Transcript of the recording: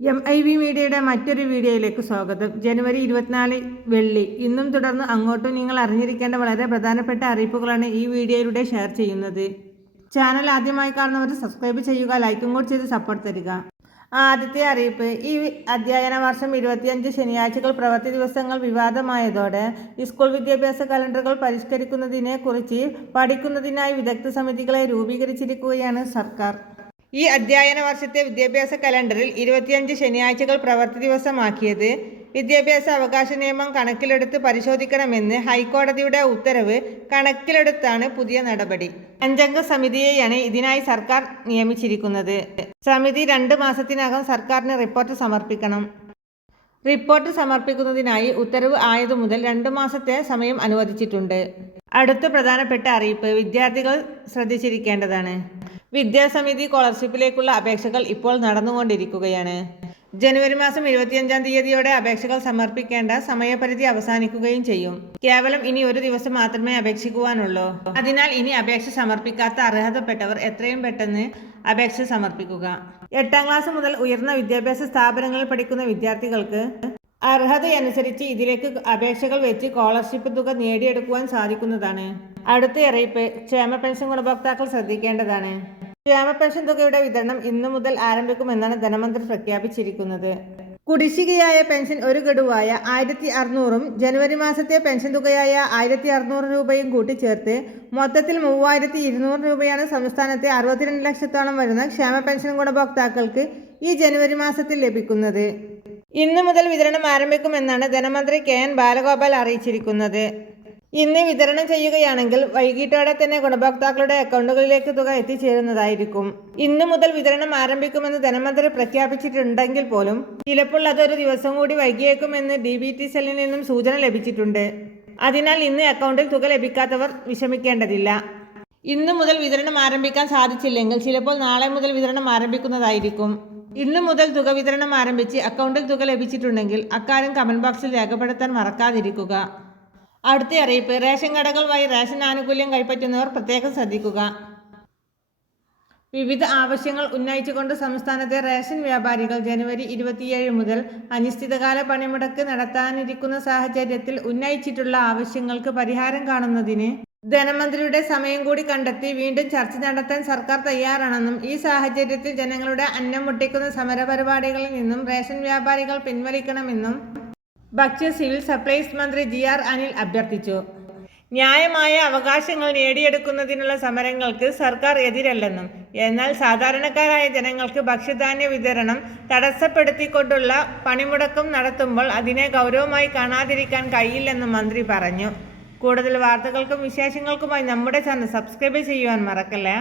M I V മീഡിയയുടെ മറ്റൊരു വീഡിയോയിലേക്ക് സ്വാഗതം. ജനുവരി ഇരുപത്തിനാല് വെള്ളി. ഇന്നും തുടർന്ന് അങ്ങോട്ടും നിങ്ങൾ അറിഞ്ഞിരിക്കേണ്ട വളരെ പ്രധാനപ്പെട്ട അറിയിപ്പുകളാണ് ഈ വീഡിയോയിലൂടെ ഷെയർ ചെയ്യുന്നത്. ചാനൽ ആദ്യമായി കാണുന്നവർ സബ്സ്ക്രൈബ് ചെയ്യുക ലൈക്കും കൂടി ചെയ്ത് സപ്പോർട്ട് തരിക. ആദ്യത്തെ അറിയിപ്പ്. ഈ അധ്യയന വർഷം ഇരുപത്തിയഞ്ച് ശനിയാഴ്ചകൾ പ്രവൃത്തി ദിവസങ്ങൾ വിവാദമായതോടെ സ്കൂൾ വിദ്യാഭ്യാസ കലണ്ടറുകൾ പരിഷ്കരിക്കുന്നതിനെക്കുറിച്ച് പഠിക്കുന്നതിനായി വിദഗ്ധ സമിതികളെ രൂപീകരിച്ചിരിക്കുകയാണ് സർക്കാർ. ഈ അധ്യയന വർഷത്തെ വിദ്യാഭ്യാസ കലണ്ടറിൽ ഇരുപത്തിയഞ്ച് ശനിയാഴ്ചകൾ പ്രവൃത്തി ദിവസമാക്കിയത് വിദ്യാഭ്യാസ അവകാശ നിയമം കണക്കിലെടുത്ത് പരിശോധിക്കണമെന്ന് ഹൈക്കോടതിയുടെ ഉത്തരവ് കണക്കിലെടുത്താണ് പുതിയ നടപടി. അഞ്ചംഗ സമിതിയെയാണ് ഇതിനായി സർക്കാർ നിയമിച്ചിരിക്കുന്നത്. സമിതി രണ്ട് മാസത്തിനകം സർക്കാരിന് റിപ്പോർട്ട് സമർപ്പിക്കണം. റിപ്പോർട്ട് സമർപ്പിക്കുന്നതിനായി ഉത്തരവ് ആയതു മുതൽ രണ്ട് മാസത്തെ സമയം അനുവദിച്ചിട്ടുണ്ട്. അടുത്ത പ്രധാനപ്പെട്ട അറിയിപ്പ് വിദ്യാർത്ഥികൾ ശ്രദ്ധിച്ചിരിക്കേണ്ടതാണ്. വിദ്യാസമിതി സ്കോളർഷിപ്പിലേക്കുള്ള അപേക്ഷകൾ ഇപ്പോൾ നടന്നുകൊണ്ടിരിക്കുകയാണ്. ജനുവരി മാസം ഇരുപത്തിയഞ്ചാം തീയതിയോടെ അപേക്ഷകൾ സമർപ്പിക്കേണ്ട സമയപരിധി അവസാനിക്കുകയും ചെയ്യും. കേവലം ഇനി ഒരു ദിവസം മാത്രമേ അപേക്ഷിക്കുവാനുള്ളൂ. അതിനാൽ ഇനി അപേക്ഷ സമർപ്പിക്കാത്ത അർഹതപ്പെട്ടവർ എത്രയും പെട്ടെന്ന് അപേക്ഷ സമർപ്പിക്കുക. എട്ടാം ക്ലാസ് മുതൽ ഉയർന്ന വിദ്യാഭ്യാസ സ്ഥാപനങ്ങളിൽ പഠിക്കുന്ന വിദ്യാർത്ഥികൾക്ക് അർഹതയനുസരിച്ച് ഇതിലേക്ക് അപേക്ഷകൾ വെച്ച് സ്കോളർഷിപ്പ് തുക നേടിയെടുക്കുവാൻ സാധിക്കുന്നതാണ്. അടുത്ത അറിയിപ്പ്. ക്ഷേമ പെൻഷൻ ഗുണഭോക്താക്കൾ ശ്രദ്ധിക്കേണ്ടതാണ്. ക്ഷേമ പെൻഷൻ തുകയുടെ വിതരണം ഇന്നു മുതൽ ആരംഭിക്കുമെന്നാണ് ധനമന്ത്രി പ്രഖ്യാപിച്ചിരിക്കുന്നത്. കുടിശ്ശികയായ പെൻഷൻ ഒരു ഗഡുവായ ആയിരത്തി അറുന്നൂറും ജനുവരി മാസത്തെ പെൻഷൻ തുകയായ ആയിരത്തി അറുന്നൂറ് രൂപയും കൂട്ടിച്ചേർത്ത് മൊത്തത്തിൽ മൂവായിരത്തി ഇരുന്നൂറ് രൂപയാണ് സംസ്ഥാനത്തെ അറുപത്തിരണ്ട് ലക്ഷത്തോളം വരുന്ന ക്ഷേമ പെൻഷൻ ഗുണഭോക്താക്കൾക്ക് ഈ ജനുവരി മാസത്തിൽ ലഭിക്കുന്നത്. ഇന്നു മുതൽ വിതരണം ആരംഭിക്കുമെന്നാണ് ധനമന്ത്രി കെ എൻ ബാലഗോപാൽ അറിയിച്ചിരിക്കുന്നത്. ഇന്ന് വിതരണം ചെയ്യുകയാണെങ്കിൽ വൈകിട്ടോടെ തന്നെ ഗുണഭോക്താക്കളുടെ അക്കൗണ്ടുകളിലേക്ക് തുക എത്തിച്ചേരുന്നതായിരിക്കും. ഇന്നു മുതൽ വിതരണം ആരംഭിക്കുമെന്ന് ധനമന്ത്രി പ്രഖ്യാപിച്ചിട്ടുണ്ടെങ്കിൽ പോലും ചിലപ്പോൾ അതൊരു ദിവസം കൂടി വൈകിയേക്കുമെന്ന് ഡി ബി ടി സെല്ലിൽ നിന്നും സൂചന ലഭിച്ചിട്ടുണ്ട്. അതിനാൽ ഇന്ന് അക്കൗണ്ടിൽ തുക ലഭിക്കാത്തവർ വിഷമിക്കേണ്ടതില്ല. ഇന്നു മുതൽ വിതരണം ആരംഭിക്കാൻ സാധിച്ചില്ലെങ്കിൽ ചിലപ്പോൾ നാളെ മുതൽ വിതരണം ആരംഭിക്കുന്നതായിരിക്കും. ഇന്നു മുതൽ തുക വിതരണം ആരംഭിച്ച് അക്കൗണ്ടിൽ തുക ലഭിച്ചിട്ടുണ്ടെങ്കിൽ അക്കാര്യം കമന്റ് ബോക്സിൽ രേഖപ്പെടുത്താൻ മറക്കാതിരിക്കുക. അടുത്ത അറിയിപ്പ്. റേഷൻ കടകൾ വഴി റേഷൻ ആനുകൂല്യം കൈപ്പറ്റുന്നവർ പ്രത്യേകം ശ്രദ്ധിക്കുക. വിവിധ ആവശ്യങ്ങൾ ഉന്നയിച്ചുകൊണ്ട് സംസ്ഥാനത്തെ റേഷൻ വ്യാപാരികൾ ജനുവരി ഇരുപത്തിയേഴ് മുതൽ അനിശ്ചിതകാല പണിമുടക്ക് നടത്താനിരിക്കുന്ന സാഹചര്യത്തിൽ ഉന്നയിച്ചിട്ടുള്ള ആവശ്യങ്ങൾക്ക് പരിഹാരം കാണുന്നതിന് ധനമന്ത്രിയുടെ സമയം കൂടി കണ്ടെത്തി വീണ്ടും ചർച്ച നടത്താൻ സർക്കാർ തയ്യാറാണെന്നും ഈ സാഹചര്യത്തിൽ ജനങ്ങളുടെ അന്നം മുട്ടിക്കുന്ന സമരപരിപാടികളിൽ നിന്നും റേഷൻ വ്യാപാരികൾ പിൻവലിക്കണമെന്നും ഭക്ഷ്യ സിവിൽ സപ്ലൈസ് മന്ത്രി ജി ആർ അനിൽ അഭ്യർത്ഥിച്ചു. ന്യായമായ അവകാശങ്ങൾ നേടിയെടുക്കുന്നതിനുള്ള സമരങ്ങൾക്ക് സർക്കാർ എതിരല്ലെന്നും എന്നാൽ സാധാരണക്കാരായ ജനങ്ങൾക്ക് ഭക്ഷ്യധാന്യ വിതരണം തടസ്സപ്പെടുത്തിക്കൊണ്ടുള്ള പണിമുടക്കം നടത്തുമ്പോൾ അതിനെ ഗൗരവമായി കാണാതിരിക്കാൻ കഴിയില്ലെന്നും മന്ത്രി പറഞ്ഞു. കൂടുതൽ വാർത്തകൾക്കും വിശേഷങ്ങൾക്കുമായി നമ്മുടെ ചാനൽ സബ്സ്ക്രൈബ് ചെയ്യുവാൻ മറക്കല്ലേ?